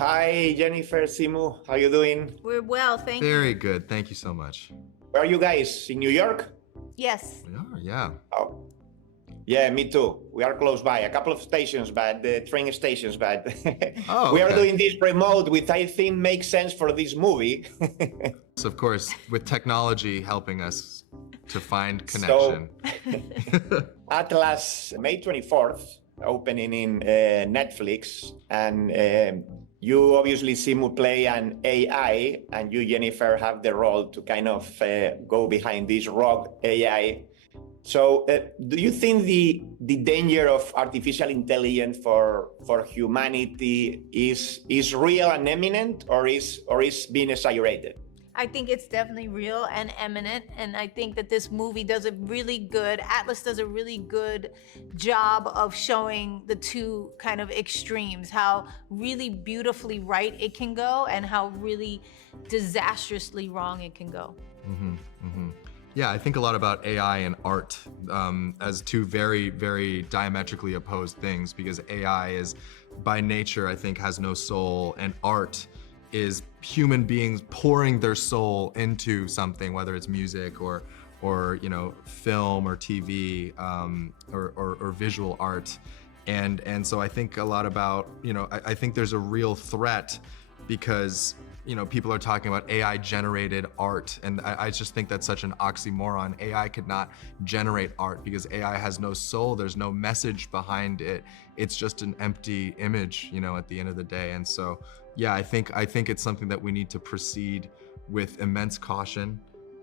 Hi, Jennifer, Simu. How you doing? We're well, thank you. Very good. Thank you so much. Where are you guys? In New York? Yes. We are, yeah. Oh, yeah, me too. We are close by, a couple of stations, but the train stations, but Oh, we are okay. doing this remote, which I think makes sense for this movie. So, of course, with technology helping us to find connection. Atlas, May 24th, opening in Netflix, and you obviously Simu play an AI, and you, Jennifer, have the role to kind of go behind this rogue AI. So do you think the danger of artificial intelligence for humanity is real and imminent, or is being exaggerated? I think it's definitely real and eminent, and I think that this movie does a really good, Atlas does a really good job of showing the two kind of extremes, how really beautifully right it can go and how really disastrously wrong it can go. Yeah, I think a lot about AI and art as two very, very diametrically opposed things, because AI is, by nature, I think, has no soul, and art is human beings pouring their soul into something, whether it's music or film or TV or visual art, and so I think a lot about I think there's a real threat because people are talking about AI generated art, and I just think that's such an oxymoron. AI could not generate art because AI has no soul. There's no message behind it. It's just an empty image, at the end of the day. And so, yeah, I think it's something that we need to proceed with immense caution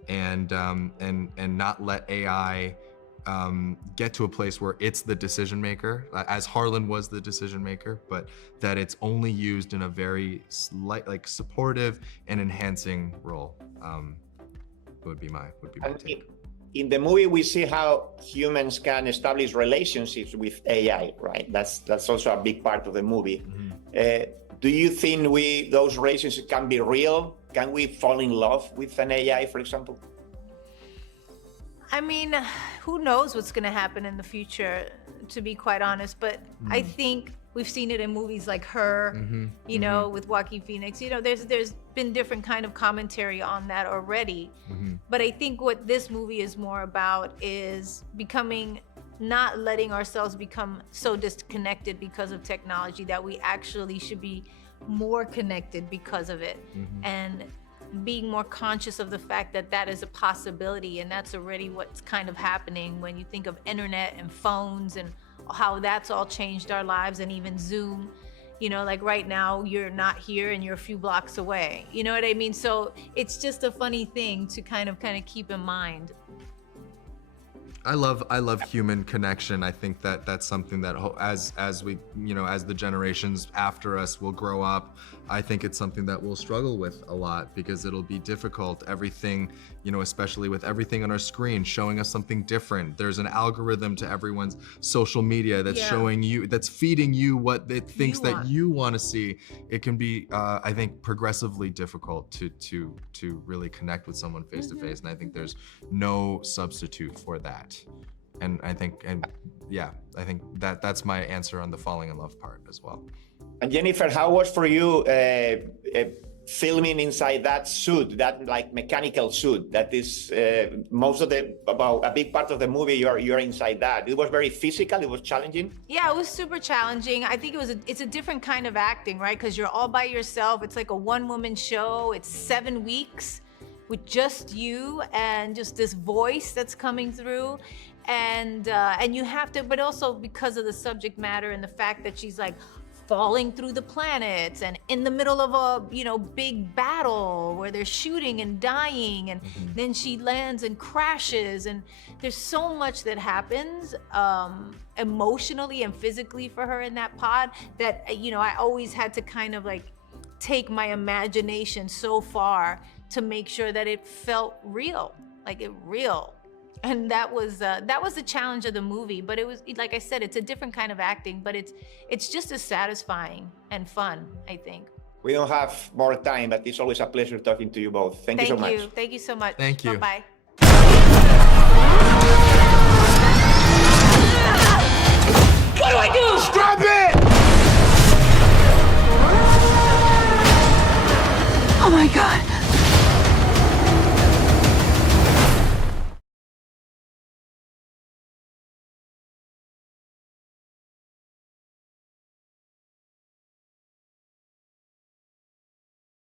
and not let AI get to a place where it's the decision maker, as Harlan was the decision maker, but that it's only used in a very slight, supportive and enhancing role. Would be my take. In the movie, we see how humans can establish relationships with AI, right? That's also a big part of the movie. Do you think those relationships can be real? Can we fall in love with an AI, for example? I mean, who knows what's going to happen in the future, to be quite honest, but I think we've seen it in movies like Her, with Joaquin Phoenix. There's been different kind of commentary on that already. But I think what this movie is more about is not letting ourselves become so disconnected because of technology that we actually should be more connected because of it. And being more conscious of the fact that that is a possibility, and that's already what's kind of happening when you think of internet and phones and how that's all changed our lives, and even Zoom. Like right now you're not here and you're a few blocks away. You know what I mean? So it's just a funny thing to kind of keep in mind. I love human connection. I think that that's something that as we as the generations after us will grow up, I think it's something that we'll struggle with a lot, because it'll be difficult. Everything, especially with everything on our screen showing us something different. There's an algorithm to everyone's social media that's showing you, that's feeding you what it thinks that you want to see. It can be, I think, progressively difficult to really connect with someone face to face, and I think there's no substitute for that. And I think that's my answer on the falling in love part as well. And Jennifer, how was for you filming inside that suit, that mechanical suit that is about a big part of the movie? You're inside that. It was very physical. It was challenging. Yeah, it was super challenging. I think it's a different kind of acting, right? Because you're all by yourself. It's like a one-woman show. It's 7 weeks with just you and just this voice that's coming through. And you have to, but also because of the subject matter and the fact that she's falling through the planets and in the middle of a big battle where they're shooting and dying, and then she lands and crashes, and there's so much that happens emotionally and physically for her in that pod that I always had to kind of take my imagination so far to make sure that it felt real, real. And that was the challenge of the movie. But it was, like I said, it's a different kind of acting, but it's just as satisfying and fun, I think. We don't have more time, but it's always a pleasure talking to you both. Thank you so much. Thank you so much. Thank you. Bye-bye. What do I do? Stop it! God.